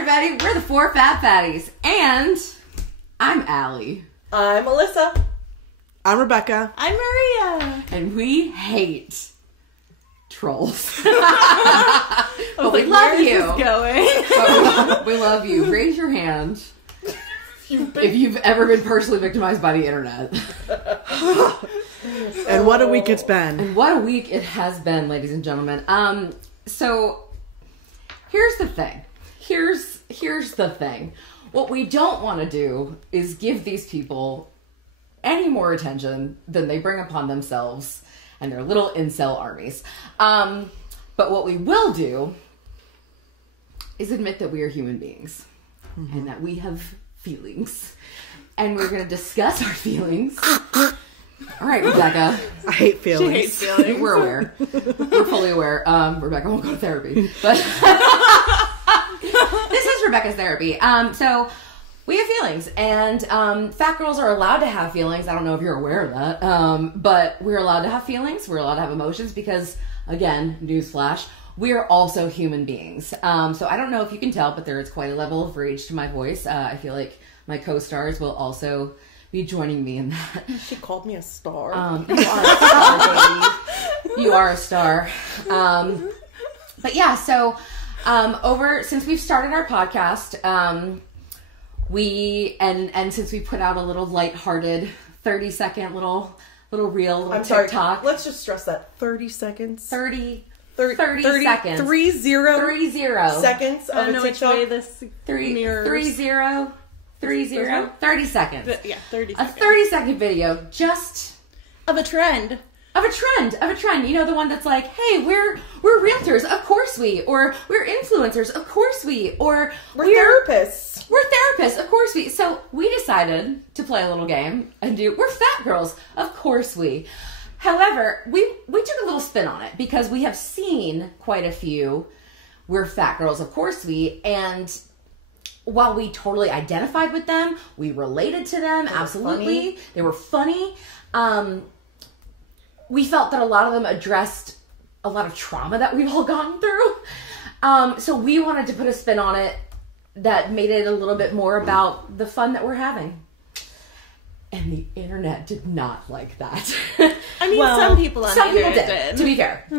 everybody. We're the Four Fat Fatties. And I'm Allie. I'm Alyssa. I'm Rebecca. I'm Miria. And we hate trolls. But we love you. We love you. Raise your hand if you've ever been personally victimized by the internet. And what a week it's been. And what a week it has been, ladies and gentlemen. So here's the thing. Here's the thing. What we don't want to do is give these people any more attention than they bring upon themselves and their little incel armies. But what we will do is admit that we are human beings and that we have feelings. And we're going to discuss our feelings. All right, Rebecca. I hate feelings. She hates feelings. We're aware. We're fully aware. Rebecca won't go to therapy. But this is Rebecca's therapy. So we have feelings. And fat girls are allowed to have feelings. I don't know if you're aware of that. But we're allowed to have feelings. We're allowed to have emotions because, again, newsflash, we are also human beings. So I don't know if you can tell, but there is quite a level of rage to my voice. I feel like my co-stars will also be joining me in that. She called me a star. You are a star, baby. You are a star. But yeah, so since we've started our podcast, since we put out a little lighthearted 30-second little reel, little TikTok. Sorry, let's just stress that 30 seconds. 30 seconds. 30 seconds I don't of know a which TikTok. way this mirrors. 30 seconds. But yeah, 30 A seconds. 30-second video just Of a trend. of a trend. You know, the one that's like, hey, we're realtors, of course we, or we're influencers, of course we, or We're therapists. We're therapists, of course we. So we decided to play a little game and we're fat girls, of course we. However, we took a little spin on it because we have seen quite a few we're fat girls, of course we, and while we totally identified with them, we related to them, absolutely. They were funny. We felt that a lot of them addressed a lot of trauma that we've all gone through. So we wanted to put a spin on it that made it a little bit more about the fun that we're having. And the internet did not like that. I mean, some people on the internet did, to be fair.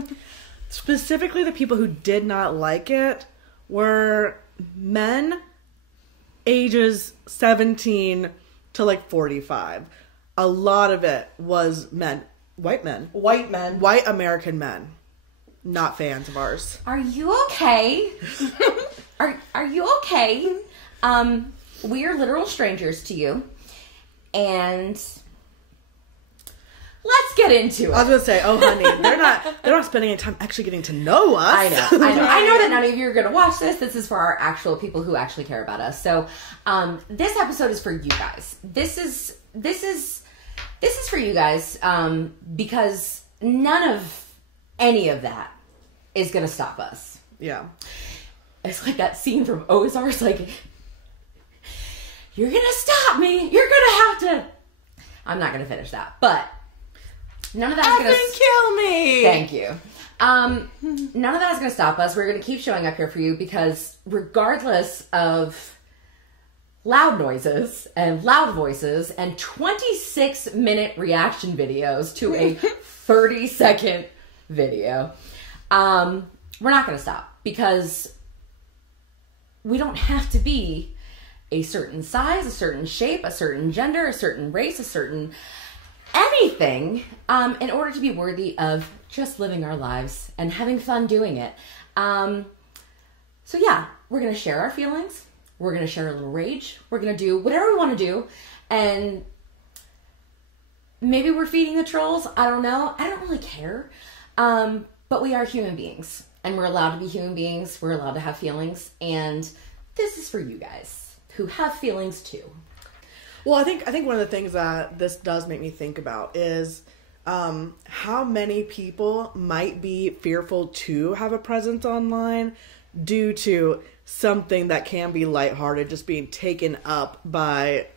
Specifically, the people who did not like it were men ages 17 to like 45. A lot of it was men. White American men. Not fans of ours. Are you okay? Are you okay? We are literal strangers to you. And let's get into it. I was gonna say, oh honey, they're not spending any time actually getting to know us. I know that none of you are gonna watch this. This is for our actual people who actually care about us. So this episode is for you guys. This is for you guys, because none of any of that is gonna stop us. Yeah. It's like that scene from Ozark, like, you're gonna stop me. You're gonna have to. I'm not gonna finish that, but none of that's gonna kill me. Thank you. None of that is gonna stop us. We're gonna keep showing up here for you because regardless of loud noises and loud voices and 26-minute reaction videos to a 30-second video, we're not gonna stop because we don't have to be a certain size, a certain shape, a certain gender, a certain race, a certain anything, in order to be worthy of just living our lives and having fun doing it. So yeah, we're going to share our feelings. We're going to share a little rage. We're going to do whatever we want to do. And maybe we're feeding the trolls. I don't know. I don't really care. But we are human beings. And we're allowed to be human beings. We're allowed to have feelings. And this is for you guys who have feelings too. Well, I think one of the things that this does make me think about is how many people might be fearful to have a presence online due to something that can be lighthearted, just being taken up by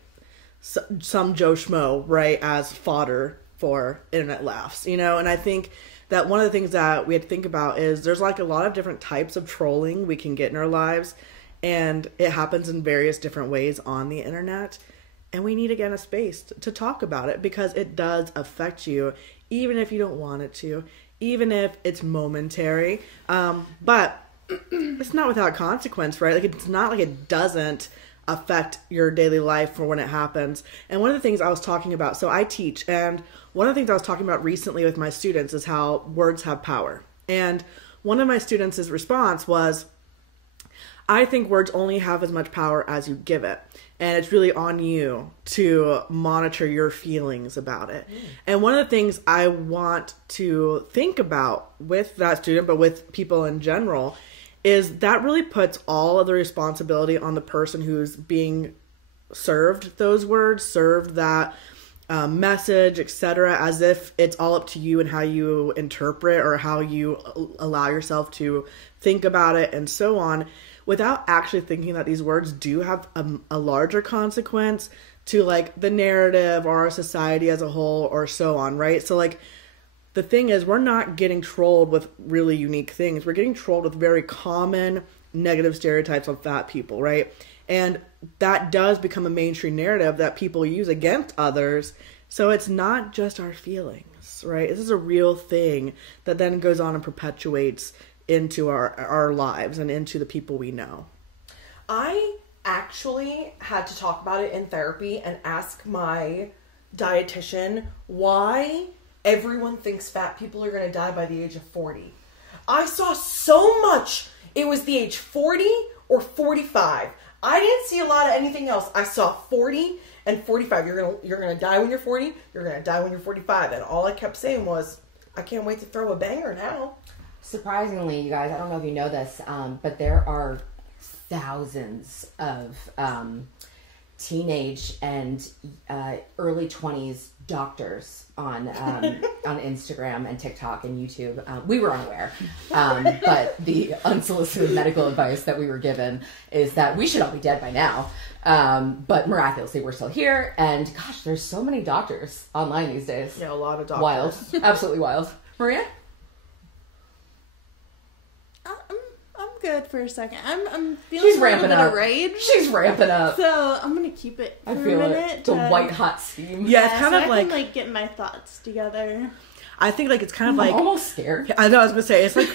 some Joe Schmo, right, as fodder for internet laughs, you know? And I think that one of the things that we have to think about is there's like a lot of different types of trolling we can get in our lives. and it happens in various different ways on the internet. And we need, again, a space to talk about it, because it does affect you, even if you don't want it to, even if it's momentary. But it's not without consequence, right? Like, it's not like it doesn't affect your daily life for when it happens. And one of the things I was talking about, so I teach, and one of the things I was talking about recently with my students is how words have power. And one of my students' response was, I think words only have as much power as you give it. And it's really on you to monitor your feelings about it. And one of the things I want to think about with that student, but with people in general, is that really puts all of the responsibility on the person who's being served those words, served that message, etc., as if it's all up to you and how you interpret or how you allow yourself to think about it and so on, without actually thinking that these words do have a larger consequence to, like, the narrative or our society as a whole or so on, right? So, like, the thing is, we're not getting trolled with really unique things. We're getting trolled with very common negative stereotypes of fat people, right? And that does become a mainstream narrative that people use against others. So it's not just our feelings, right? This is a real thing that then goes on and perpetuates into our lives and into the people we know. I actually had to talk about it in therapy and ask my dietitian why everyone thinks fat people are going to die by the age of 40. I saw so much. It was the age 40 or 45. I didn't see a lot of anything else. I saw 40 and 45. You're gonna die when you're 40. You're gonna die when you're 45. And all I kept saying was, I can't wait to throw a banger now. Surprisingly, you guys, I don't know if you know this, but there are thousands of teenage and early 20s doctors on Instagram and TikTok and YouTube. We were unaware, but the unsolicited medical advice that we were given is that we should all be dead by now. But miraculously, we're still here. And gosh, there's so many doctors online these days. Yeah, a lot of doctors. Wild. Absolutely wild. Maria? I'm good for a second. I'm feeling She's a little ramping bit up. of rage. She's ramping up. So I'm gonna keep it for I feel a it. minute. It's a white hot steam. Yeah, it's kind so of I like, can, like, get my thoughts together. I think, like, it's kind of I'm like, almost scared. I know, I was gonna say, it's like,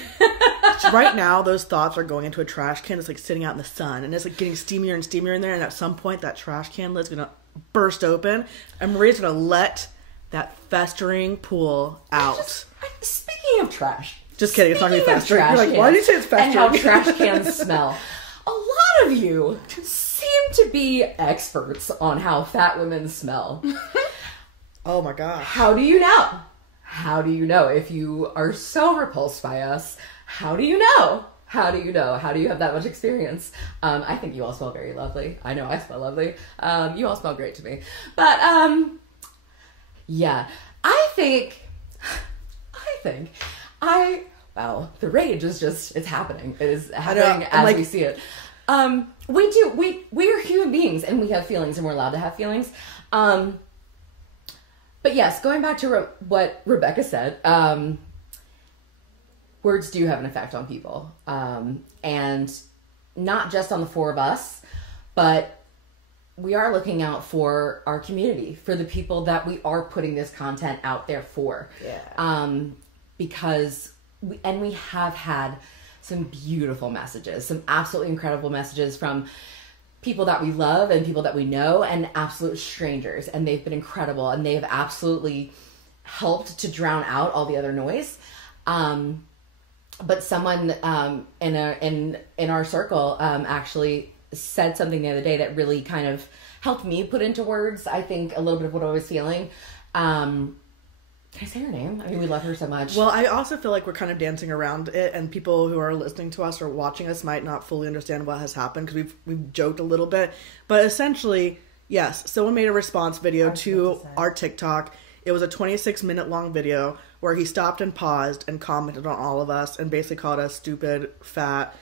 right now, those thoughts are going into a trash can. It's like sitting out in the sun, and it's like getting steamier and steamier in there, and at some point, that trash can lid's gonna burst open, and Maria's gonna let that festering pool out. Speaking of trash. Just kidding, it's not gonna be festering. You're like, Cans, why did you say it's festering? and how trash cans smell. A lot of you seem to be experts on how fat women smell. Oh my gosh. How do you know? How do you know? If you are so repulsed by us, how do you know? How do you know? How do you have that much experience? I think you all smell very lovely. I know I smell lovely. You all smell great to me. But, yeah. Well, the rage is just, it's happening. It is happening as we see it. We are human beings, and we have feelings, and we're allowed to have feelings. But yes, going back to what Rebecca said, words do have an effect on people. And not just on the four of us, but we are looking out for our community, for the people that we are putting this content out there for. Yeah. Because we have had some beautiful messages, some absolutely incredible messages from people that we love and people that we know and absolute strangers. And they've been incredible, and they have absolutely helped to drown out all the other noise. But someone in our circle actually said something the other day that really kind of helped me put into words, I think, a little bit of what I was feeling. Can I say her name? I mean, we love her so much. Well, I also feel like we're kind of dancing around it, and people who are listening to us or watching us might not fully understand what has happened, because we've joked a little bit. But essentially, yes, someone made a response video to our TikTok. It was a 26-minute long video where he stopped and paused and commented on all of us and basically called us stupid, fat.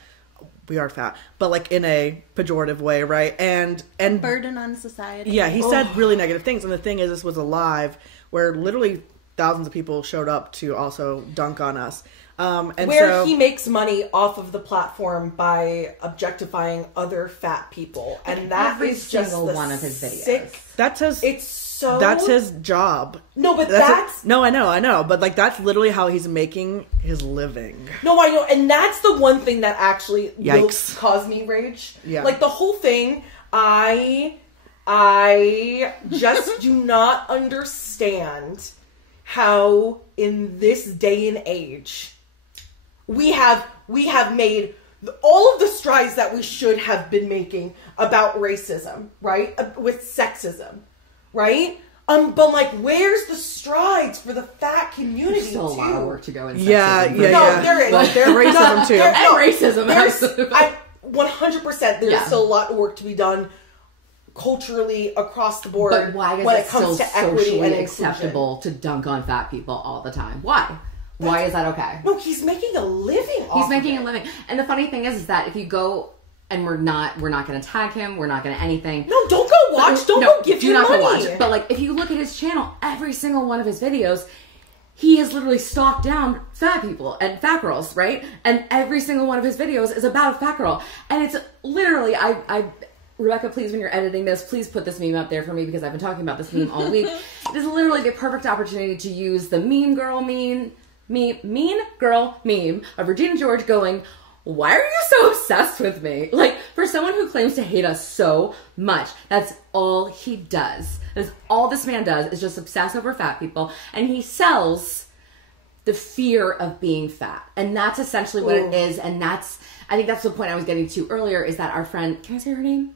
We are fat, but like in a pejorative way, right? And burden on society. Yeah, he said really negative things. And the thing is, this was a live where literally thousands of people showed up to also dunk on us. And where so, he makes money off of the platform by objectifying other fat people, and that every is just single the one of his videos. sick. that's his. It's so That's his job. No, but no, I know, but like that's literally how he's making his living. No, I know, and that's the one thing that actually will Yikes. cause me rage. Yeah. Like the whole thing, I just do not understand how in this day and age we have made all of the strides that we should have been making about racism, right? With sexism, right? But like, where's the strides for the fat community? There's still a lot of work to go in. Yeah. No, there is. But there's racism too. And racism. Absolutely. 100%. There's still a lot of work to be done culturally across the board. But why is when it it comes still to equity socially and acceptable to dunk on fat people all the time? Why? Why is that okay? No, he's making a living. He's making a living. And the funny thing is that if you go and we're not going to tag him, we're not going to anything. No, don't go watch. Don't go give him money. Do not go watch. But like, if you look at his channel, every single one of his videos, he has literally stalked down fat people and fat girls, right? And every single one of his videos is about a fat girl. And it's literally, Rebecca, please, when you're editing this, please put this meme up there for me because I've been talking about this meme all week. It is literally the perfect opportunity to use the mean girl meme of Regina George going, why are you so obsessed with me? Like, for someone who claims to hate us so much, that's all he does. That's all this man does is just obsess over fat people. And he sells the fear of being fat. And that's essentially what it is. And I think that's the point I was getting to earlier, is that our friend, can I say her name?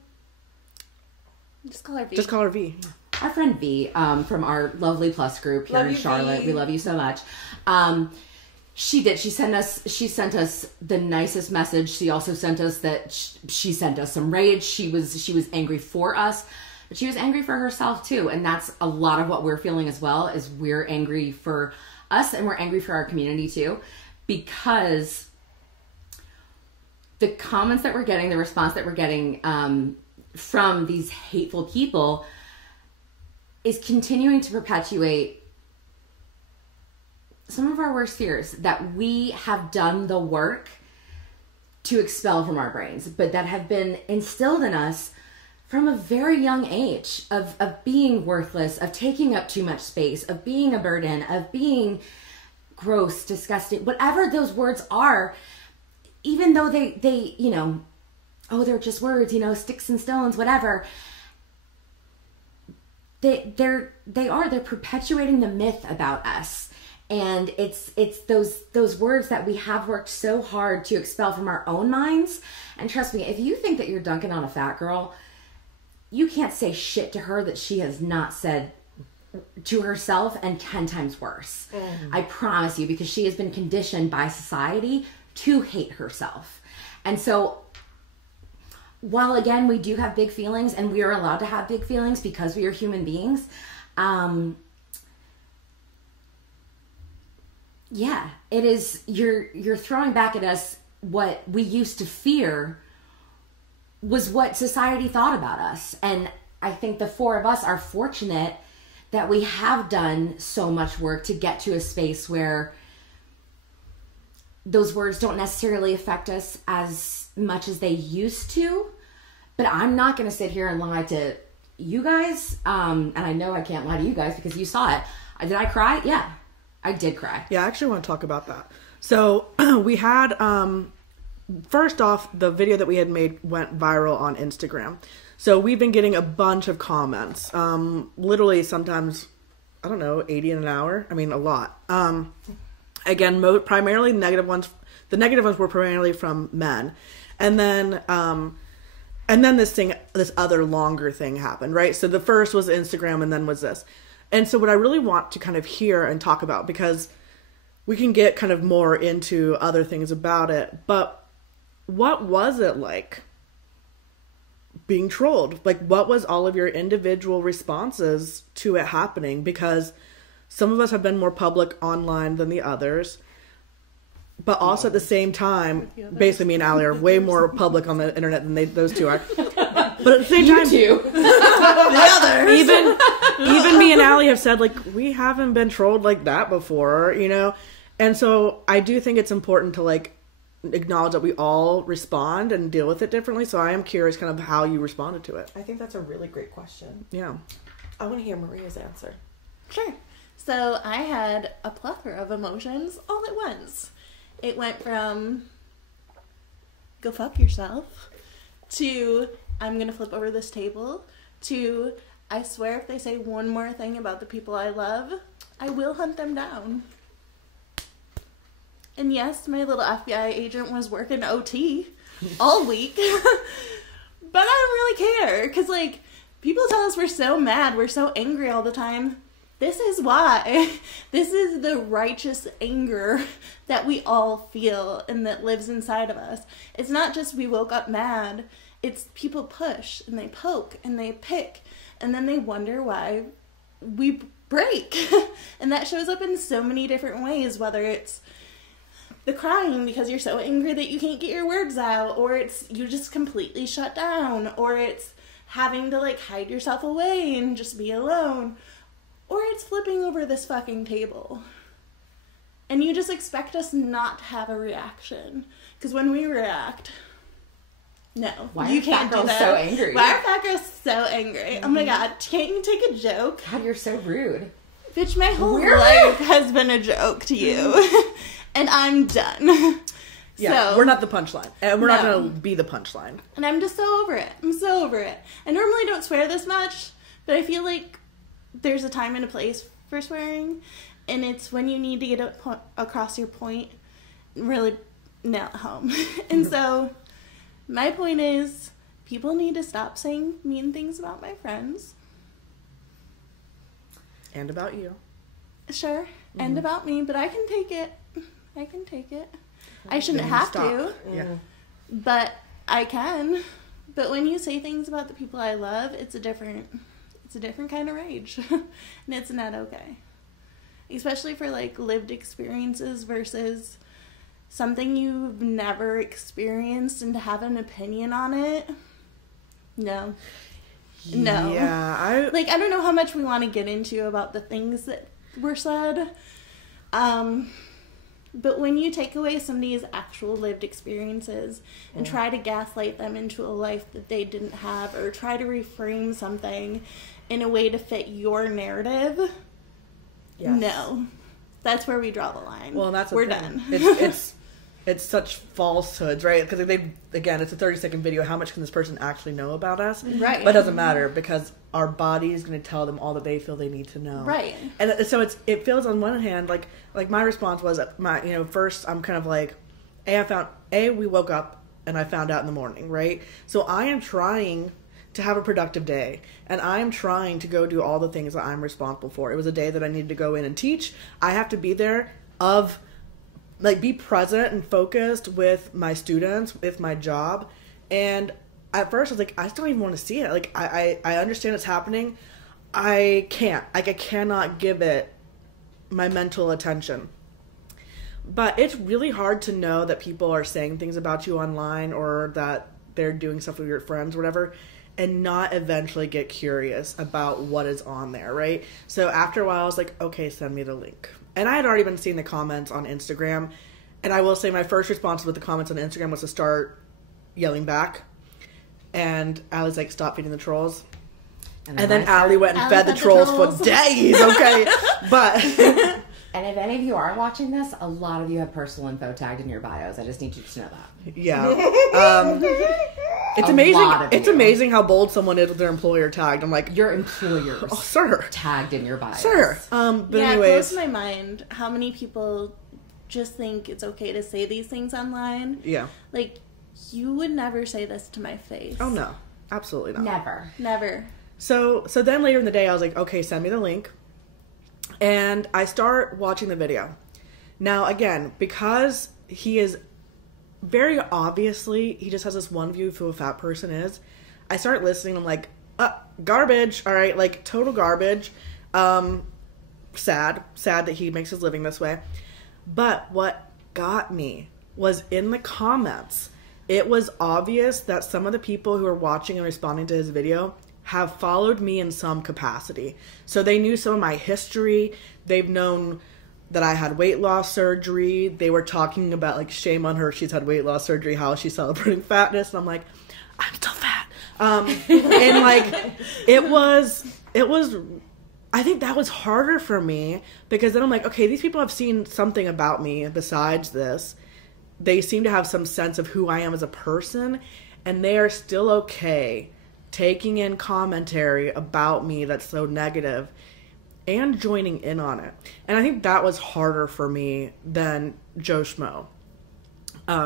Just call her V. Just call her V. Our friend V, from our lovely plus group here in Charlotte. V. We love you so much. She did. She sent us the nicest message. She also sent us that she sent us some rage. She was angry for us, but she was angry for herself too. And that's a lot of what we're feeling as well, is we're angry for us and we're angry for our community too, because the comments that we're getting, the response that we're getting from these hateful people is continuing to perpetuate some of our worst fears that we have done the work to expel from our brains, but that have been instilled in us from a very young age of being worthless, of taking up too much space, of being a burden, of being gross, disgusting, whatever those words are, even though they you know, oh, they're just words, you know, sticks and stones, whatever. They're perpetuating the myth about us. And it's those words that we have worked so hard to expel from our own minds. And trust me, if you think that you're dunking on a fat girl, you can't say shit to her that she has not said to herself, and 10 times worse. I promise you, because she has been conditioned by society to hate herself. And so, while again, we do have big feelings, and we are allowed to have big feelings because we are human beings, yeah, it is, you're throwing back at us what we used to fear was what society thought about us. And I think the four of us are fortunate that we have done so much work to get to a space where those words don't necessarily affect us as much as they used to. But I'm not going to sit here and lie to you guys. And I know I can't lie to you guys because you saw it. Did I cry? Yeah. I did cry. Yeah, I actually want to talk about that. So we had, first off, the video that we had made went viral on Instagram. So we've been getting a bunch of comments, literally sometimes, I don't know, 80 in an hour. I mean, a lot. Again, primarily negative ones. The negative ones were primarily from men. And then this other longer thing happened, right? So the first was Instagram and then was this. And so what I really want to kind of hear and talk about, because we can get kind of more into other things about it, but what was it like being trolled? Like, what was all of your individual responses to it happening? Because some of us have been more public online than the others, but also at the same time, basically me and Allie are way more public on the internet than those two are. But at the same time, The others. even me and Allie have said, like, we haven't been trolled like that before, you know? And so I do think it's important to like acknowledge that we all respond and deal with it differently. So I am curious kind of how you responded to it. I think that's a really great question. Yeah. I want to hear Maria's answer. Sure. So I had a plethora of emotions all at once. It went from go fuck yourself to I'm going to flip over this table to I swear if they say one more thing about the people I love, I will hunt them down. And yes, my little FBI agent was working OT all week. But I don't really care. Because, like, people tell us we're so mad, we're so angry all the time. This is why. This is the righteous anger that we all feel and that lives inside of us. It's not just we woke up mad. It's people push and they poke and they pick. And then they wonder why we break. And that shows up in so many different ways, whether it's the crying because you're so angry that you can't get your words out, or it's you just completely shut down, or it's having to like hide yourself away and just be alone, or it's flipping over this fucking table. And you just expect us not to have a reaction. Because when we react, no, Why you are can't fat do girls that. so angry? Why are fat girls so angry? Oh my god, can't you take a joke? God, you're so rude. Bitch, my whole Really? life has been a joke to you. And I'm done. Yeah, So, we're not the punchline. And we're not No. going to be the punchline. and I'm just so over it. I'm so over it. I normally don't swear this much, but I feel like there's a time and a place for swearing. And it's when you need to get across your point, really nail it home. And so, my point is, people need to stop saying mean things about my friends. And about you. Sure. And about me, but I can take it. I can take it. I shouldn't Then you have stop. to, Yeah. but I can. But when you say things about the people I love, it's a different kind of rage. And it's not okay. Especially for like lived experiences versus something you've never experienced and to have an opinion on it. No. No. Yeah, I Like, I don't know how much we want to get into about the things that were said. But when you take away somebody's actual lived experiences and try to gaslight them into a life that they didn't have, or try to reframe something in a way to fit your narrative, Yes. no. That's where we draw the line. Well, that's the We're thing. done. It's such falsehoods, right? Because again, it's a 30-second video. How much can this person actually know about us? Right. But it doesn't matter because our body is going to tell them all that they feel they need to know. Right. And so it feels on one hand like my response was first I'm kind of like, we woke up and I found out in the morning, right? So I am trying to have a productive day, and I'm trying to go do all the things that I'm responsible for. It was a day that I needed to go in and teach. I have to be there be present and focused with my students, with my job. And at first I was like, I just don't even want to see it. Like, I understand it's happening. I cannot give it my mental attention. But it's really hard to know that people are saying things about you online or that they're doing stuff with your friends or whatever, and not eventually get curious about what is on there, right? So after a while, I was like, okay, send me the link. And I had already been seeing the comments on Instagram. And I will say my first response with the comments on Instagram was to start yelling back. And I was like, stop feeding the trolls. And then Allie went and fed the trolls for days, okay? But... And if any of you are watching this, a lot of you have personal info tagged in your bios. I just need you to know that. Yeah. It's A amazing. lot of It's you. amazing how bold someone is with their employer tagged. I'm like, Your employers oh, sir. tagged in your bios. Sir. But Yeah, it anyways. blows my mind how many people just think it's okay to say these things online. Yeah. Like, you would never say this to my face. Oh, no. Absolutely not. Never. Never. So then later in the day, I was like, okay, send me the link. And I start watching the video. Now, again, because he is very obviously, he just has this one view of who a fat person is, I start listening. I'm like, garbage. All right, like total garbage. Sad that he makes his living this way. But what got me was in the comments, it was obvious that some of the people who are watching and responding to his video have followed me in some capacity. So they knew some of my history. They've known that I had weight loss surgery. They were talking about, like, shame on her. She's had weight loss surgery. How she's celebrating fatness. And I'm like, I'm still fat. And, like, it was, I think that was harder for me because then I'm like, okay, these people have seen something about me besides this. They seem to have some sense of who I am as a person, and they are still okay taking in commentary about me that's so negative and joining in on it. And I think that was harder for me than Joe Schmo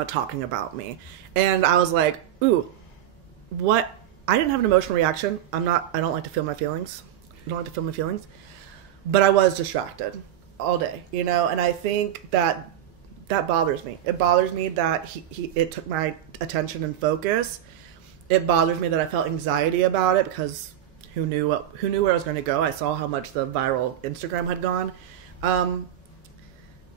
talking about me. And I was like, ooh, what? I didn't have an emotional reaction. I don't like to feel my feelings. But I was distracted all day, you know? And I think that bothers me. It bothers me that it took my attention and focus. It bothers me that I felt anxiety about it because who knew where I was going to go? I saw how much the viral Instagram had gone. And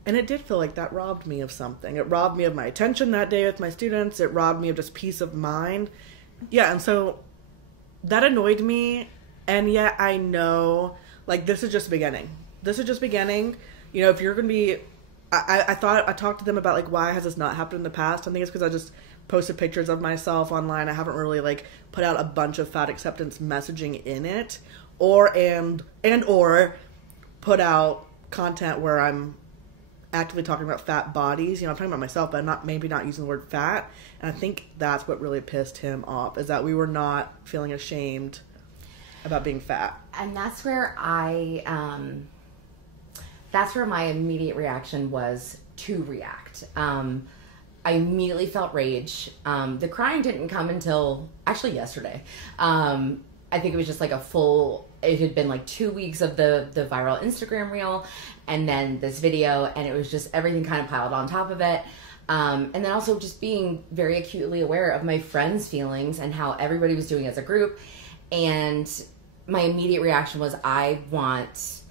it did feel like that robbed me of something. It robbed me of my attention that day with my students. It robbed me of just peace of mind. Yeah, and so that annoyed me. And yet I know, like, this is just beginning. You know, if you're going to be... I talked to them about, like, why has this not happened in the past? I think it's because I just posted pictures of myself online. I haven't really, like, put out a bunch of fat acceptance messaging in it. Or put out content where I'm actively talking about fat bodies. You know, I'm talking about myself, but I'm maybe not using the word fat. And I think that's what really pissed him off, is that we were not feeling ashamed about being fat. And that's where that's where my immediate reaction was to react. I immediately felt rage. The crying didn't come until actually yesterday. I think it was just like it had been like 2 weeks of the viral Instagram reel and then this video, and it was just everything kind of piled on top of it. And then also just being very acutely aware of my friends' feelings and how everybody was doing as a group. And my immediate reaction was, I want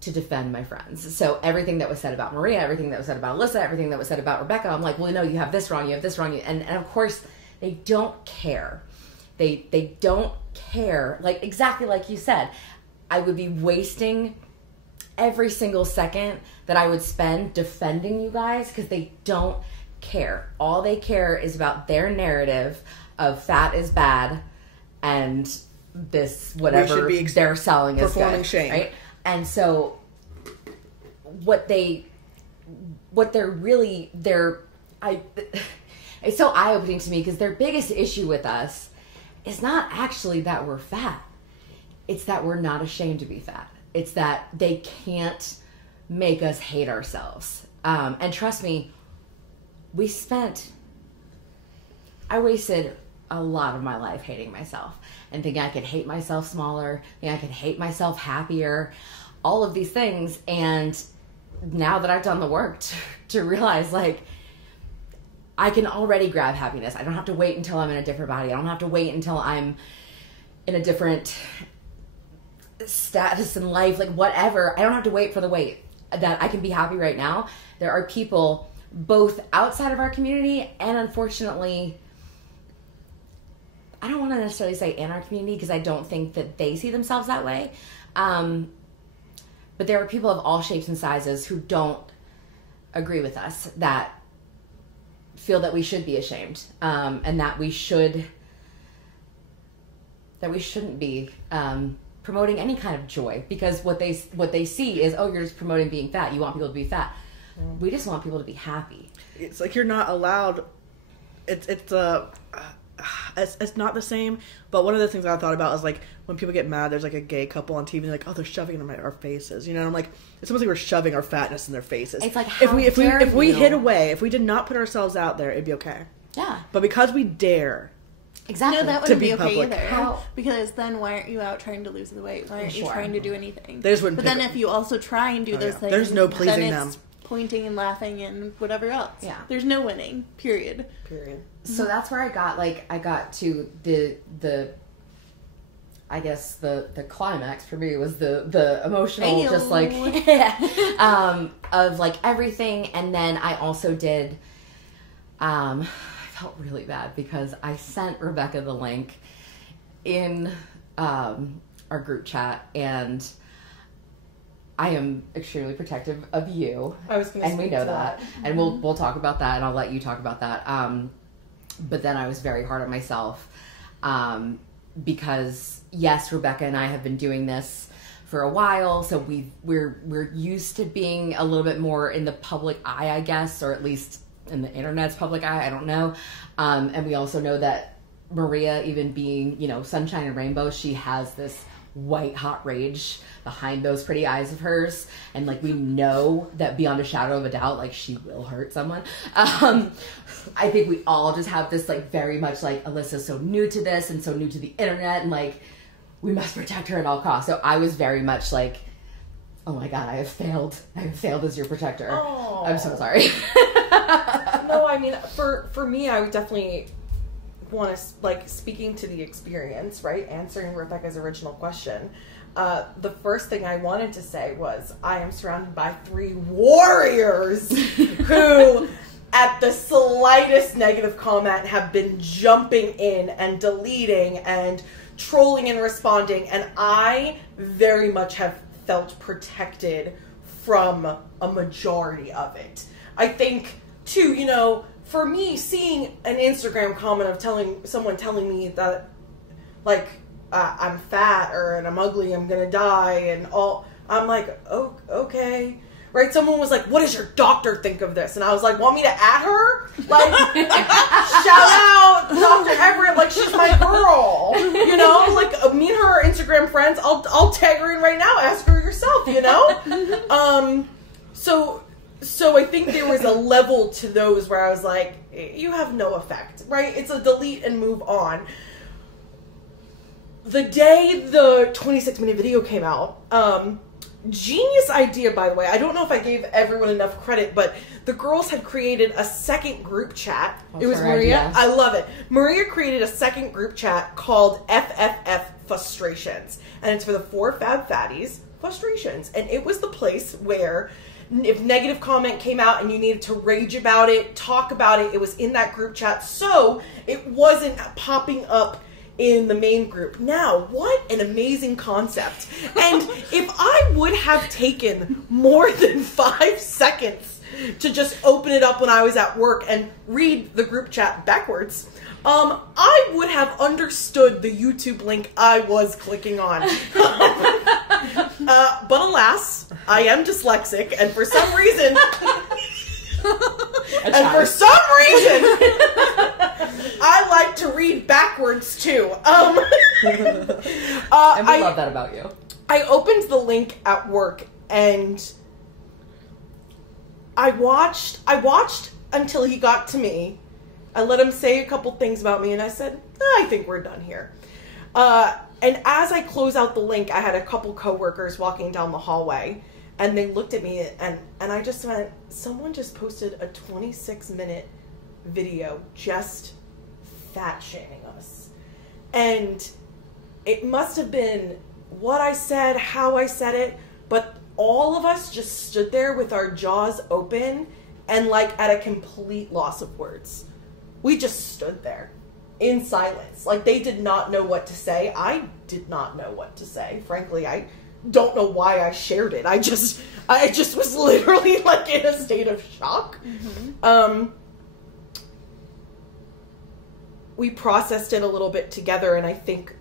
to defend my friends. So everything that was said about Miria, everything that was said about Alyssa, everything that was said about Rebecca, I'm like, well, no, you have this wrong, and of course they don't care. They don't care. Like, exactly like you said, I would be wasting every single second that I would spend defending you guys because they don't care. All they care is about their narrative of fat is bad and this whatever they're selling is good, shame, right? And so it's so eye-opening to me because their biggest issue with us is not actually that we're fat. It's that we're not ashamed to be fat. It's that they can't make us hate ourselves. And trust me, I wasted a lot of my life hating myself and thinking I could hate myself smaller, thinking I could hate myself happier, all of these things. And now that I've done the work to realize, like, I can already grab happiness. I don't have to wait until I'm in a different body. I don't have to wait until I'm in a different status in life, like whatever. I don't have to wait for the wait. That I can be happy right now. There are people both outside of our community and, unfortunately, I don't want to necessarily say in our community because I don't think that they see themselves that way. But there are people of all shapes and sizes who don't agree with us, that feel that we should be ashamed, and that we shouldn't be promoting any kind of joy, because what they see is, oh, you're just promoting being fat. You want people to be fat. We just want people to be happy. It's like you're not allowed. It's not the same, but one of the things I thought about is, like, when people get mad, there's like a gay couple on TV, and like, oh, they're shoving it in our faces, you know. And I'm like, it's almost like we're shoving our fatness in their faces. It's like, if we hid away, if we did not put ourselves out there, it'd be okay. Yeah. But because we dare, exactly, no, that wouldn't be okay public. either. Because then why aren't you out trying to lose the weight? Why aren't you trying to do anything? They just wouldn't. But then if you also try and do those things, there's no pleasing then it's them. Pointing and laughing and whatever else. Yeah. There's no winning. Period. So that's where I got to the I guess the climax for me was the emotional, just like of like everything. And then I also did I felt really bad because I sent Rebecca the link in our group chat, and I am extremely protective of you. I was going to and we know that. And we'll talk about that, and I'll let you talk about that. But then I was very hard on myself because, yes, Rebecca and I have been doing this for a while, so we're used to being a little bit more in the public eye, I guess, or at least in the internet's public eye. I don't know. And we also know that Miria, even being, you know, sunshine and rainbow, she has this white hot rage behind those pretty eyes of hers, and like we know that beyond a shadow of a doubt, like she will hurt someone. I think we all just have this like very much like Alyssa's so new to this and so new to the internet, and like we must protect her at all costs. So I was very much like, oh my god, I have failed as your protector. Aww. I'm so sorry. No, I mean, for me, I would definitely want to, like, speaking to the experience, right? Answering Rebecca's original question. The first thing I wanted to say was, I am surrounded by 3 warriors who, at the slightest negative comment, have been jumping in and deleting and trolling and responding, and I very much have felt protected from a majority of it. I think, too, you know, for me, seeing an Instagram comment of someone telling me that, like, I'm fat or and I'm ugly, I'm gonna die, and all, I'm like, oh, okay. Right? Someone was like, what does your doctor think of this? And I was like, want me to add her? Like, shout out Dr. Everett, like, she's my girl. You know? Like, me and her are Instagram friends. I'll tag her in right now. Ask her yourself, you know? So I think there was a level to those where I was like, you have no effect, right? It's a delete and move on. The day the 26-minute video came out, genius idea, by the way. I don't know if I gave everyone enough credit, but the girls had created a second group chat. That's it was Miria. Idea. I love it. Miria created a second group chat called FFF Frustrations, and it's for the 4fabfatties Frustrations. And it was the place where if negative comment came out and you needed to rage about it, talk about it, it was in that group chat, so it wasn't popping up in the main group. Now, what an amazing concept. And if I would have taken more than 5 seconds to just open it up when I was at work and read the group chat backwards, I would have understood the YouTube link I was clicking on. But alas, I am dyslexic, and for some reason... I like to read backwards too. And we love that about you. I opened the link at work and I watched until he got to me. I let him say a couple things about me and I said, I think we're done here. And as I close out the link, I had a couple coworkers walking down the hallway. And they looked at me, and I just went, someone just posted a 26-minute video just fat-shaming us. And it must have been what I said, how I said it, but all of us just stood there with our jaws open and like at a complete loss of words. We just stood there in silence. Like, they did not know what to say. I did not know what to say. Frankly, I don't know why I shared it. I just was literally like in a state of shock. Mm-hmm. We processed it a little bit together, and I think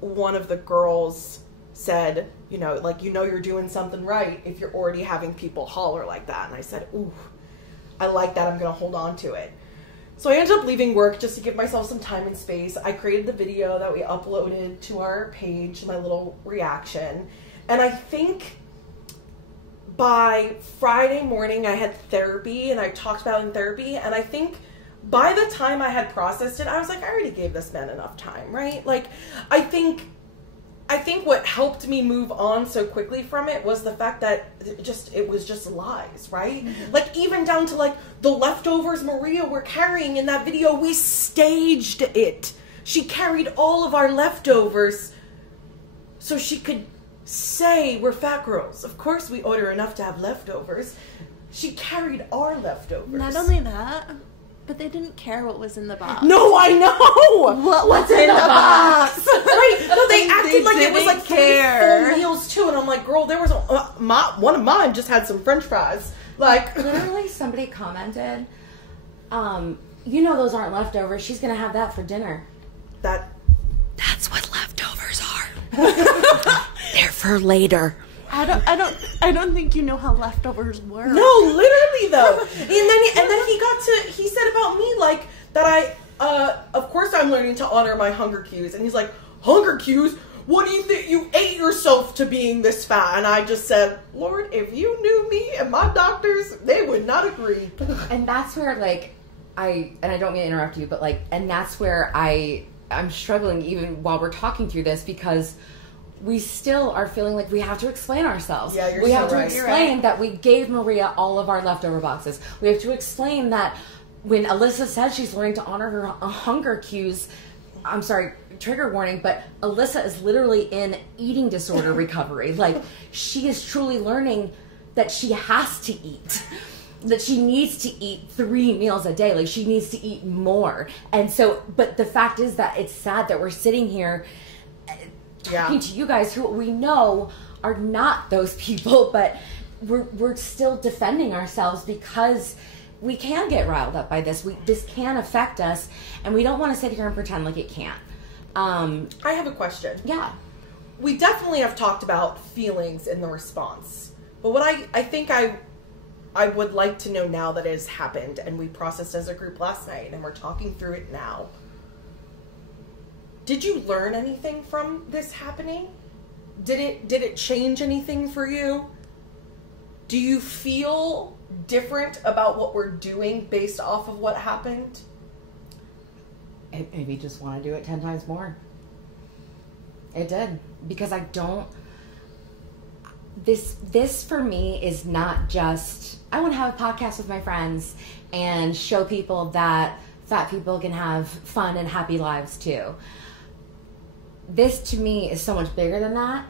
one of the girls said, like, you're doing something right if you're already having people holler like that. And I said, ooh, I like that. I'm going to hold on to it. So I ended up leaving work just to give myself some time and space. I created the video that we uploaded to our page, my little reaction. And I think by Friday morning I had therapy, and I talked about it in therapy. And I think by the time I had processed it, I was like, I already gave this man enough time, right? Like, I think what helped me move on so quickly from it was the fact that it was just lies, right? Mm-hmm. Like, even down to like the leftovers Miria were carrying in that video, we staged it. She carried all of our leftovers so she could say we're fat girls. Of course we order enough to have leftovers. She carried our leftovers. Not only that, but they didn't care what was in the box. No, I know! What's in the box? Right. No, they acted like it was like 3 full meals too, and I'm like, girl, there was one of mine just had some French fries. Like, literally, somebody commented, you know, those aren't leftovers. She's gonna have that for dinner. That's what leftovers are. They're for later. I don't think you know how leftovers work. No, literally though. And then he said about me like that of course I'm learning to honor my hunger cues, and he's like, hunger cues? What do you think? You ate yourself to being this fat. And I just said, Lord, if you knew me and my doctors, they would not agree. And that's where like I don't mean to interrupt you, but like, and that's where I'm struggling even while we're talking through this, because we still are feeling like we have to explain ourselves. Yeah, we have to right. explain that we gave Miria all of our leftover boxes. We have to explain that when Alyssa said she's learning to honor her hunger cues, I'm sorry, trigger warning, but Alyssa is literally in eating disorder recovery. Like, she is truly learning that she has to eat. That she needs to eat 3 meals a day. Like, she needs to eat more. And so, but the fact is that it's sad that we're sitting here talking to you guys who we know are not those people, but we're still defending ourselves because we can get riled up by this. This can affect us, and we don't want to sit here and pretend like it can't. I have a question. Yeah. We definitely have talked about feelings in the response, but what I think I would like to know now that it has happened and we processed as a group last night and we're talking through it now. Did you learn anything from this happening? Did it change anything for you? Do you feel different about what we're doing based off of what happened? It made me just want to do it 10 times more. It did. Because I don't... This for me is not just... I want to have a podcast with my friends and show people that fat people can have fun and happy lives too. This to me is so much bigger than that.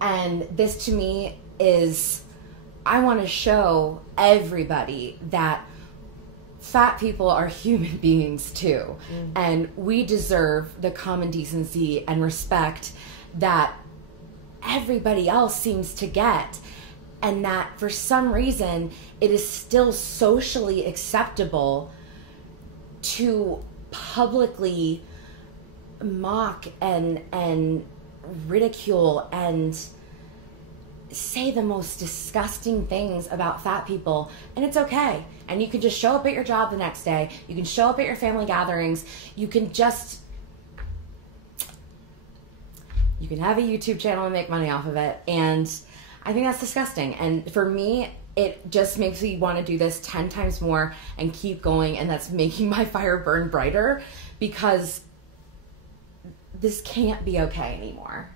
And this to me is... I want to show everybody that fat people are human beings too. And we deserve the common decency and respect that everybody else seems to get. And that for some reason, it is still socially acceptable to publicly mock and ridicule and say the most disgusting things about fat people, and it's okay. And you can just show up at your job the next day. You can show up at your family gatherings. You can have a YouTube channel and make money off of it. And I think that's disgusting. And for me, it just makes me want to do this 10 times more and keep going. And that's making my fire burn brighter, because this can't be okay anymore.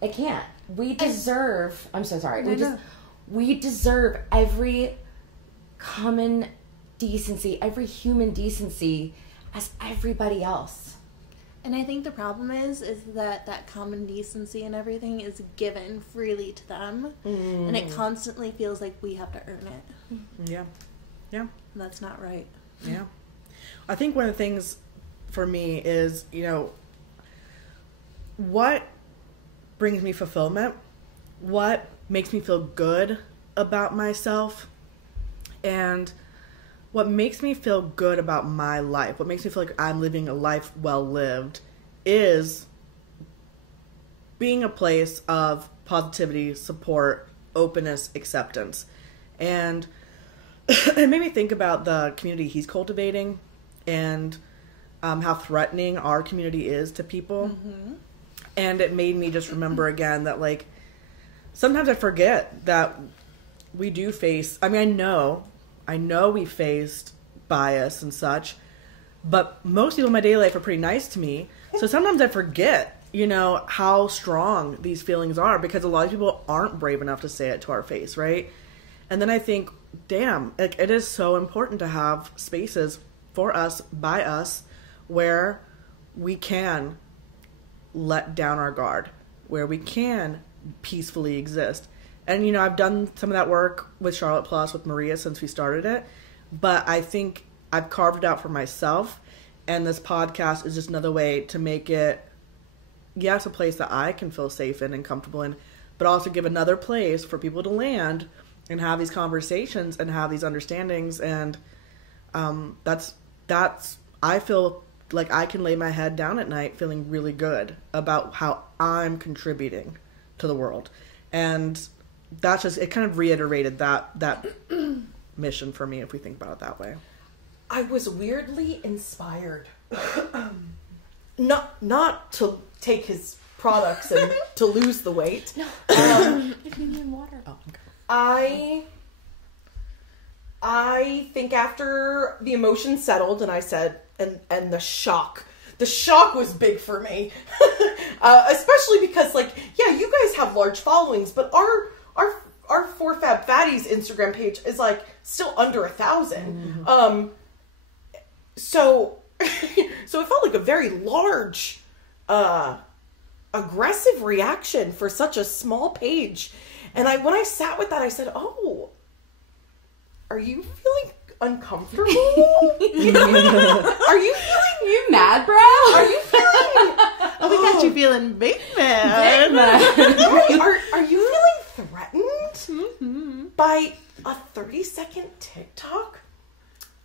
It can't. We deserve... I'm so sorry. We deserve every common decency, every human decency as everybody else. And I think the problem is that common decency and everything is given freely to them. And it constantly feels like we have to earn it. Yeah. Yeah. And that's not right. Yeah. I think one of the things for me is, what brings me fulfillment, what makes me feel good about myself, and what makes me feel good about my life, what makes me feel like I'm living a life well lived, is being a place of positivity, support, openness, acceptance. And it made me think about the community he's cultivating and how threatening our community is to people. And it made me just remember again that, like, sometimes I forget that we do face... I mean, I know we faced bias and such, but most people in my daily life are pretty nice to me. So sometimes I forget, how strong these feelings are, because a lot of people aren't brave enough to say it to our face, right? And then I think, damn, it is so important to have spaces for us, by us, where we can let down our guard, where we can peacefully exist. And I've done some of that work with Charlotte Plus, with Miria, since we started it, but I think I've carved it out for myself, and this podcast is just another way to make it, yes, a place that I can feel safe in and comfortable in, but also give another place for people to land and have these conversations and have these understandings. And that's I feel like I can lay my head down at night feeling really good about how I'm contributing to the world. And that's just, it kind of reiterated that mission for me, if we think about it that way. I was weirdly inspired. Not to take his products and to lose the weight. No. If you need water. Oh, okay. I think after the emotions settled and I said, and the shock was big for me. Especially because, like, yeah, you guys have large followings, but our Four Fab Fatties Instagram page is, like, still under 1,000. Mm-hmm. So it felt like a very large, aggressive reaction for such a small page. And when I sat with that, I said, oh, are you feeling uncomfortable? Are you feeling... You mad, bro? Are you feeling... Oh, we got you feeling big mad. Are you feeling threatened by a 30-second TikTok?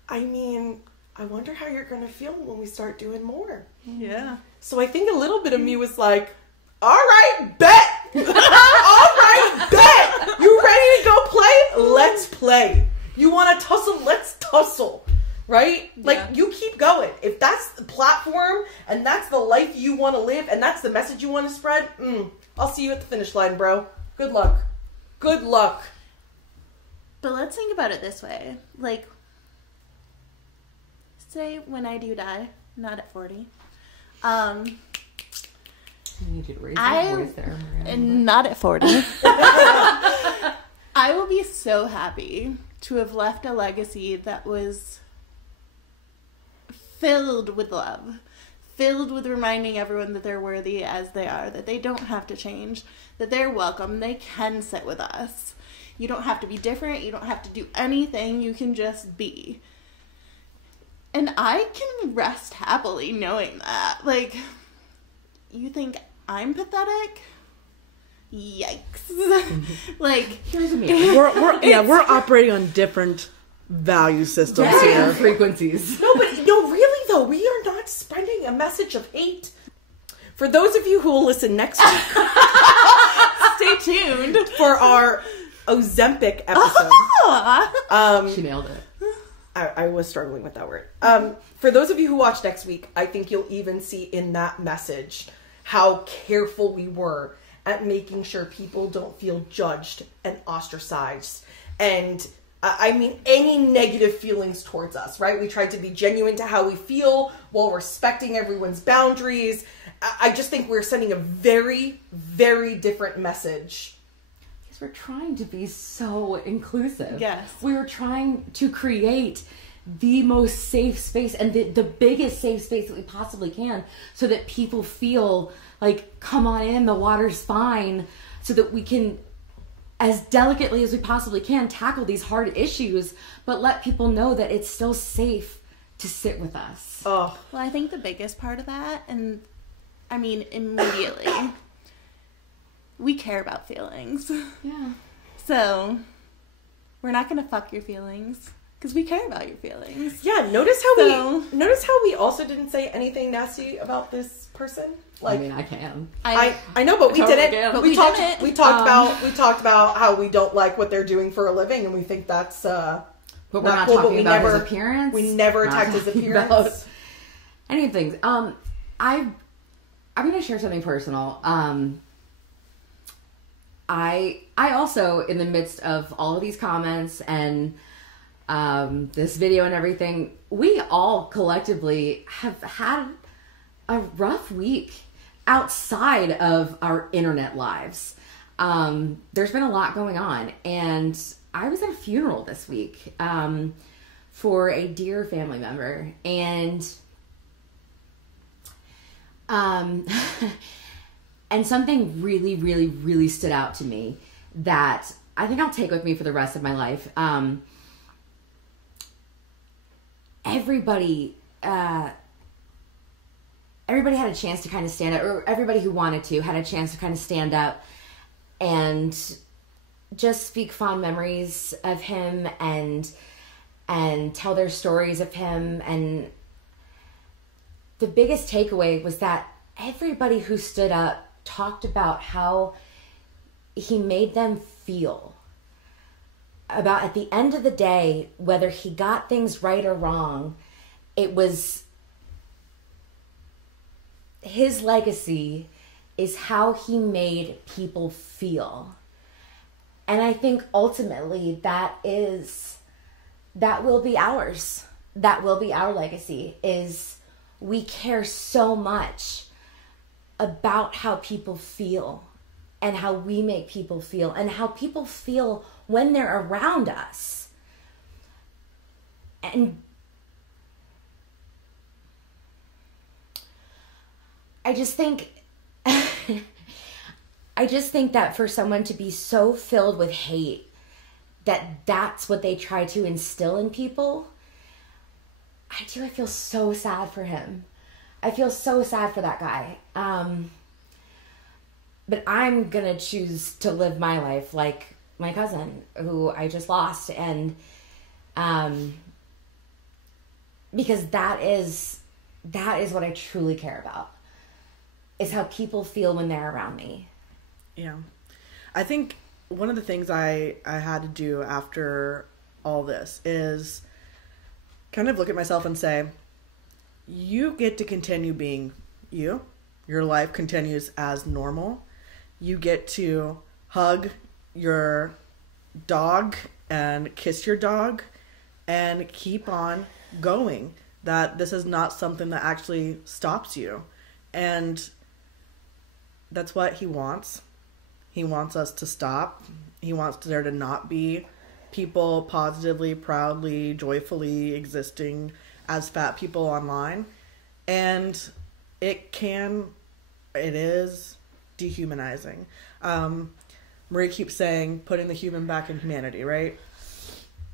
I mean, I wonder how you're going to feel when we start doing more. Yeah. So I think a little bit of me was like, all right, bet. All right, bet. You ready to go play? Let's play. You want to tussle? Let's tussle. Right? Yeah. Like, you keep going. If that's the platform and that's the life you want to live and that's the message you want to spread, I'll see you at the finish line, bro. Good luck. Good luck. But let's think about it this way. Like, say when I do die, not at 40. You need to raise your voice there. And not at 40. I will be so happy to have left a legacy that was filled with love, filled with reminding everyone that they're worthy as they are, that they don't have to change, that they're welcome, they can sit with us. You don't have to be different, you don't have to do anything, you can just be. And I can rest happily knowing that. Like, you think I'm pathetic? Yikes. Like, here's a meal. We're operating on different value systems here. Frequencies. No, really though, we are not spreading a message of hate. For those of you who will listen next week, stay tuned for our Ozempic episode. She nailed it. I was struggling with that word. For those of you who watch next week, I think you'll even see in that message how careful we were at making sure people don't feel judged and ostracized. And I mean, any negative feelings towards us, right? We tried to be genuine to how we feel while respecting everyone's boundaries. I just think we're sending a very, very different message. Because we're trying to be so inclusive. Yes. We were trying to create the most safe space and the biggest safe space that we possibly can so that people feel like, come on in, the water's fine, so that we can, as delicately as we possibly can, tackle these hard issues, but let people know that it's still safe to sit with us. Oh. Well, I think the biggest part of that, and I mean, immediately, we care about feelings. Yeah. So, we're not going to fuck your feelings. Because we care about your feelings. Yeah, notice how we also didn't say anything nasty about this person. Like, I mean, I can. I know, but we totally didn't. can. But we talked about how we don't like what they're doing for a living, and we think that's But we're not cool, talking but about his appearance. We never Not attacked his talking appearance. about any of things. I'm going to share something personal. I also, in the midst of all of these comments and this video and everything, we all collectively have had a rough week outside of our internet lives. There's been a lot going on, and I was at a funeral this week for a dear family member, and and something really, really, really stood out to me that I think I'll take with me for the rest of my life. Everybody had a chance to kind of stand up, or everybody who wanted to had a chance to kind of stand up and just speak fond memories of him and tell their stories of him. And the biggest takeaway was that everybody who stood up talked about how he made them feel. About at the end of the day, whether he got things right or wrong, it was his legacy is how he made people feel. And I think ultimately that will be ours. That will be our legacy, is we care so much about how people feel and how we make people feel and how people feel when they're around us. And I just think that for someone to be so filled with hate that that's what they try to instill in people, I feel so sad for him. I feel so sad for that guy. But I'm gonna choose to live my life like my cousin who I just lost, and because that is what I truly care about, is how people feel when they're around me. Yeah. I think one of the things I had to do after all this is kind of look at myself and say, you get to continue being you. Your life continues as normal. You get to hug your dog and kiss your dog and keep on going. That this is not something that actually stops you. And that's what he wants. He wants us to stop. He wants there to not be people positively, proudly, joyfully existing as fat people online. And it is dehumanizing. Miria keeps saying putting the human back in humanity, right?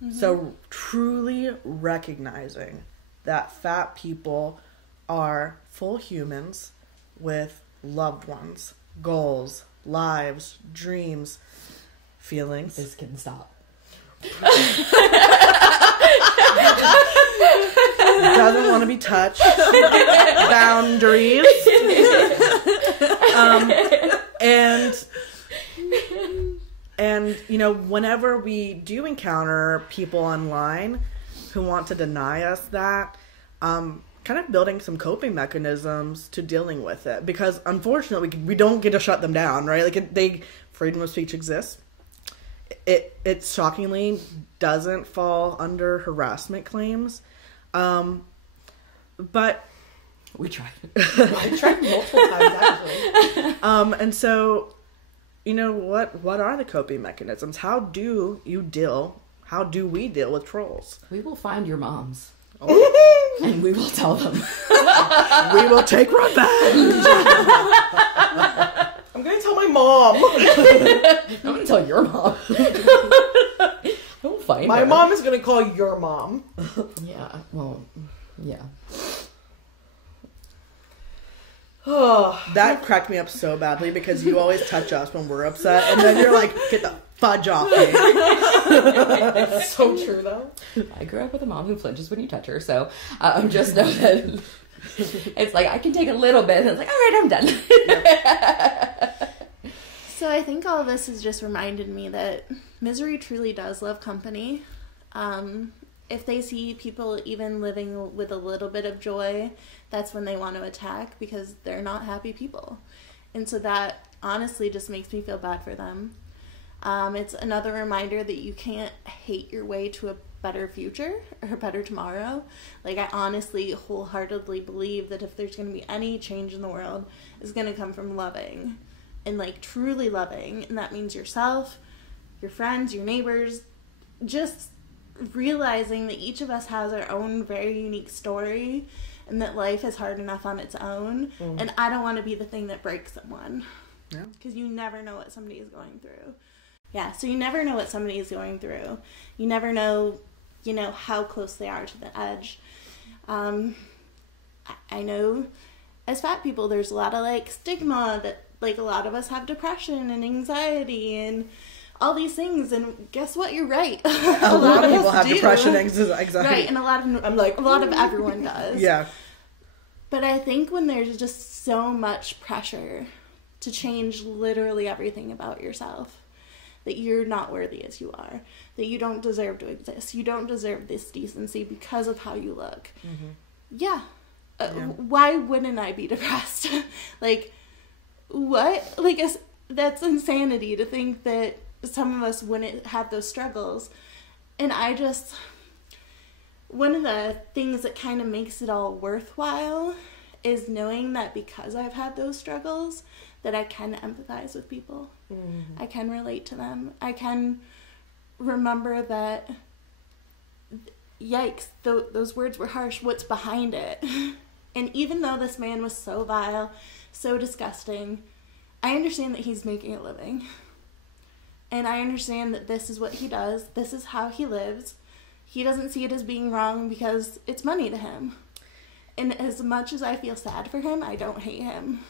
Mm-hmm. So truly recognizing that fat people are full humans with loved ones, goals, lives, dreams, feelings. This can stop. Doesn't want to be touched. Boundaries. And you know, whenever we do encounter people online who want to deny us that, kind of building some coping mechanisms to dealing with it, because unfortunately we don't get to shut them down, right? Like freedom of speech exists. It shockingly doesn't fall under harassment claims, but we tried. I tried multiple times actually. And so, you know, what are the coping mechanisms? How do we deal with trolls? We will find your moms. Oh. And we will tell them. We will take revenge. I'm gonna tell my mom. I'm gonna tell your mom. I will find my her. mom is gonna call your mom. Yeah, well, yeah. That cracked me up so badly because you always touch us when we're upset, and then you're like, get the fudge off me. It's so true, though. I grew up with a mom who flinches when you touch her, so just know that it's like, I can take a little bit, and it's like, all right, I'm done. So I think all this has just reminded me that misery truly does love company. If they see people even living with a little bit of joy, that's when they want to attack, because they're not happy people. And so that honestly just makes me feel bad for them. It's another reminder that you can't hate your way to a better future or a better tomorrow. Like, I honestly wholeheartedly believe that if there's going to be any change in the world, it's going to come from loving, and like truly loving. And that means yourself, your friends, your neighbors, just realizing that each of us has our own very unique story, and that life is hard enough on its own. And I don't want to be the thing that breaks someone. Yeah. Because you never know what somebody is going through. Yeah, so you never know what somebody is going through. You never know, you know, how close they are to the edge. I know as fat people, there's a lot of, like, stigma that, like, a lot of us have depression and anxiety and all these things, and guess what? You're right. A lot of people have do. depression, anxiety. Right, and a lot of everyone does. Yeah. But I think when there's just so much pressure to change literally everything about yourself, that you're not worthy as you are, that you don't deserve to exist, you don't deserve this decency because of how you look. Yeah. Why wouldn't I be depressed? Like, what? Like, that's insanity to think that some of us wouldn't have those struggles. And one of the things that kind of makes it all worthwhile is knowing that because I've had those struggles, that I can empathize with people. I can relate to them. I can remember that, yikes, those words were harsh. What's behind it? And even though this man was so vile, so disgusting, I understand that he's making a living. And I understand that this is what he does. This is how he lives. He doesn't see it as being wrong because it's money to him. And as much as I feel sad for him, I don't hate him.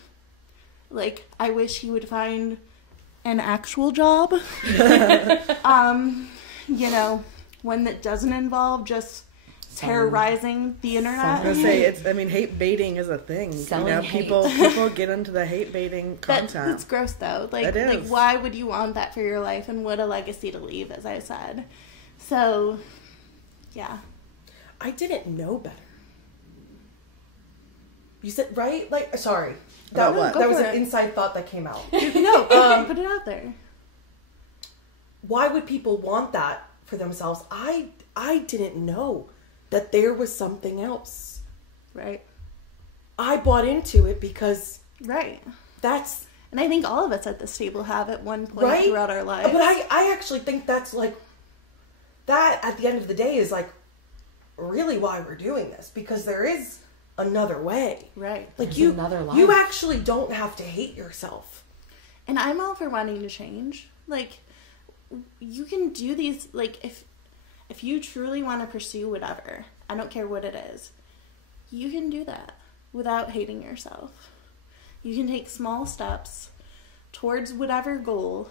Like, I wish he would find an actual job. You know, one that doesn't involve just terrorizing the internet. I was gonna say, hate baiting is a thing. Selling people get into the hate baiting content. That's gross, though. Like, why would you want that for your life? And what a legacy to leave, as I said. So, yeah. I didn't know better. You said, right? Like, sorry. That was an inside thought that came out. No, put it out there. Why would people want that for themselves? I didn't know that there was something else. Right. I bought into it because... Right. That's... And I think all of us at this table have at one point throughout our lives. But I actually think that's like... That, at the end of the day, is like really why we're doing this. Because there is another way. Right. Like, There's another life. you actually don't have to hate yourself. And I'm all for wanting to change. Like, you can do these... Like, if you truly want to pursue whatever, I don't care what it is, you can do that without hating yourself. You can take small steps towards whatever goal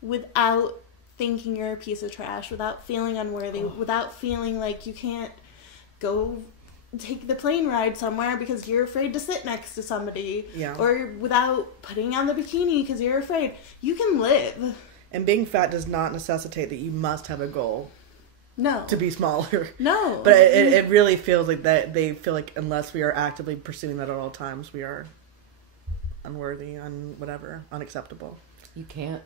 without thinking you're a piece of trash, without feeling unworthy, without feeling like you can't go take the plane ride somewhere because you're afraid to sit next to somebody. Yeah. Or without putting on the bikini because you're afraid. You can live. And being fat does not necessitate that you must have a goal. No. To be smaller. No. But it really feels like that they feel like unless we are actively pursuing that at all times, we are unworthy, unacceptable. You can't.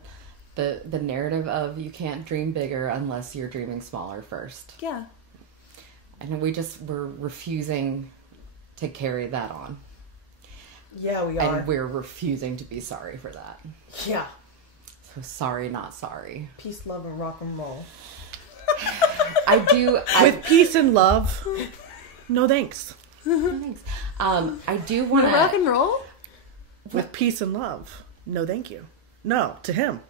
The narrative of you can't dream bigger unless you're dreaming smaller first. Yeah. And we're refusing to carry that on. Yeah, we are. And we're refusing to be sorry for that. Yeah. So sorry, not sorry. Peace, love, and rock and roll. With peace and love. No thanks. Thanks. I do want to rock and roll. With peace and love. No, thank you. No, to him.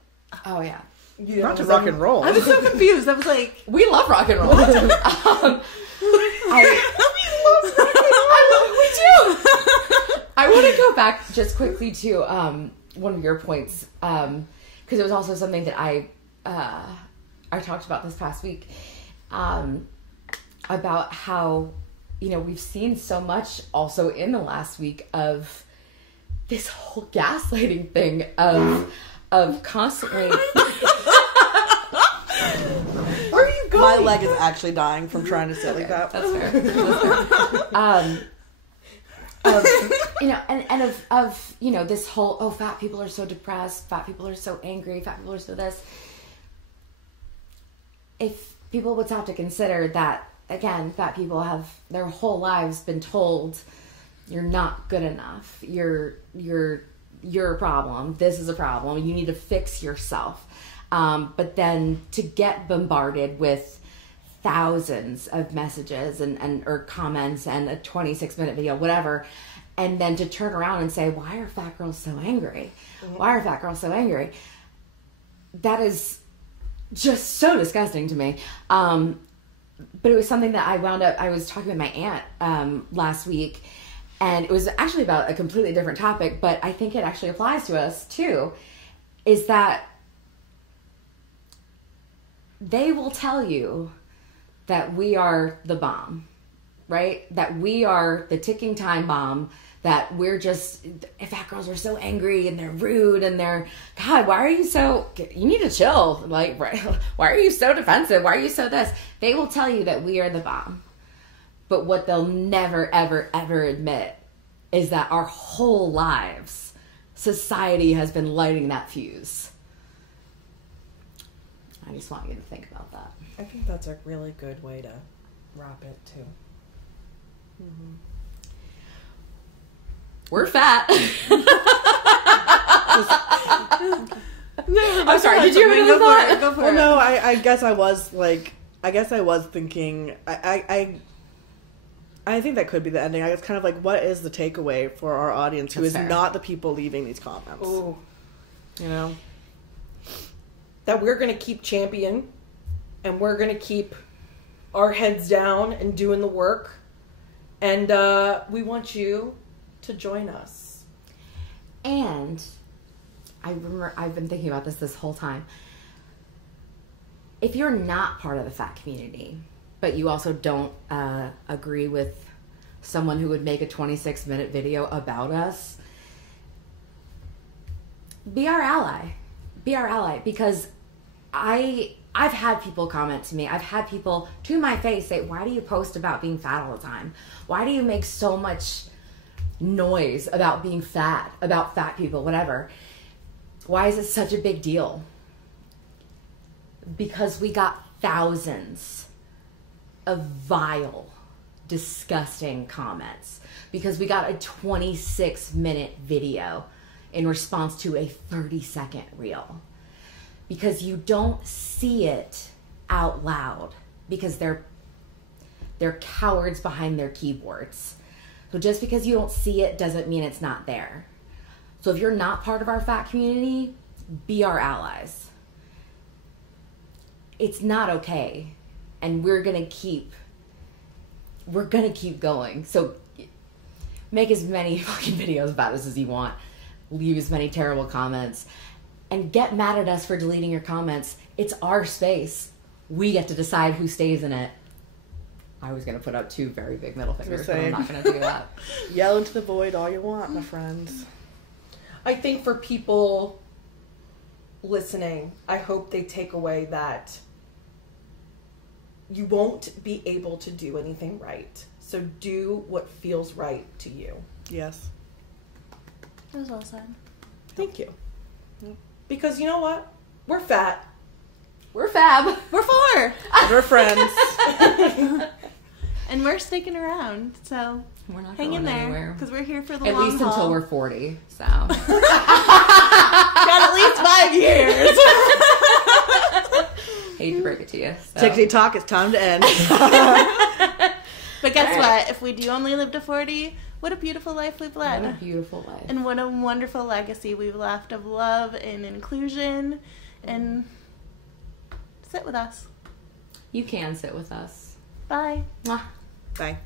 Oh yeah. Not to rock and roll. I was so confused. I was like, we love rock and roll. We love we do. I want to go back just quickly to one of your points because it was also something that I talked about this past week about how we've seen so much also in the last week of this whole gaslighting thing of constantly. Where are you going? My leg is actually dying from trying to sit like that. That's fair. Of this whole fat people are so depressed, fat people are so angry, fat people are so this. If people would stop to consider that, again, fat people have their whole lives been told you're not good enough, you're a problem, this is a problem, you need to fix yourself. But then to get bombarded with thousands of messages or comments and a 26-minute video, whatever, and then to turn around and say, why are fat girls so angry? Why are fat girls so angry? That is just so disgusting to me. But it was something that I was talking with my aunt last week, and it was actually about a completely different topic, but I think it actually applies to us too, is that they will tell you that we are the bomb, right? That we are the ticking time bomb, that we're just, fat girls are so angry and they're rude and they're, God, why are you so, you need to chill. Like, why are you so defensive? Why are you so this? They will tell you that we are the bomb. But what they'll never, ever, ever admit is that our whole lives, society has been lighting that fuse. I just want you to think about that. I think that's a really good way to wrap it, too. Mm-hmm. We're fat. I'm sorry, did you have another thought? Go for Well, it. no, I guess I was thinking, I think that could be the ending. I guess kind of like, what is the takeaway for our audience who That's is fair. not the people leaving these comments? Ooh. You know? That we're going to keep champion, and we're going to keep our heads down and doing the work. And we want you to join us. And I remember, I've been thinking about this whole time. If you're not part of the fat community, but you also don't agree with someone who would make a 26-minute video about us, be our ally. Be our ally, because I've had people comment to me. I've had people to my face say, why do you post about being fat all the time? Why do you make so much noise about being fat, about fat people, whatever? Why is it such a big deal? Because we got thousands of vile, disgusting comments. Because we got a 26-minute video in response to a 30-second reel. Because you don't see it out loud. Because they're cowards behind their keyboards. So just because you don't see it doesn't mean it's not there. So if you're not part of our fat community, be our allies. It's not okay. And we're gonna keep going. So make as many fucking videos about us as you want. Leave as many terrible comments. And get mad at us for deleting your comments. It's our space. We get to decide who stays in it. I was going to put up 2 very big middle fingers, but I'm not going to do that. Yell into the void all you want, my friends. I think for people listening, I hope they take away that you won't be able to do anything right. So do what feels right to you. Yes. That was well said. Thank you. Because you know what? We're fat. We're fab. We're 4! We're friends. And we're sticking around, so We're not hang going in there, anywhere. because we're here for the At long least haul. until we're 40, so. Got at least 5 years. Hate to break it to you. So. Tickety talk, it's time to end. But guess All right. what? If we do only live to 40, what a beautiful life we've led. What a beautiful life. And what a wonderful legacy we've left of love and inclusion. And sit with us. You can sit with us. Bye. Mwah. Bye.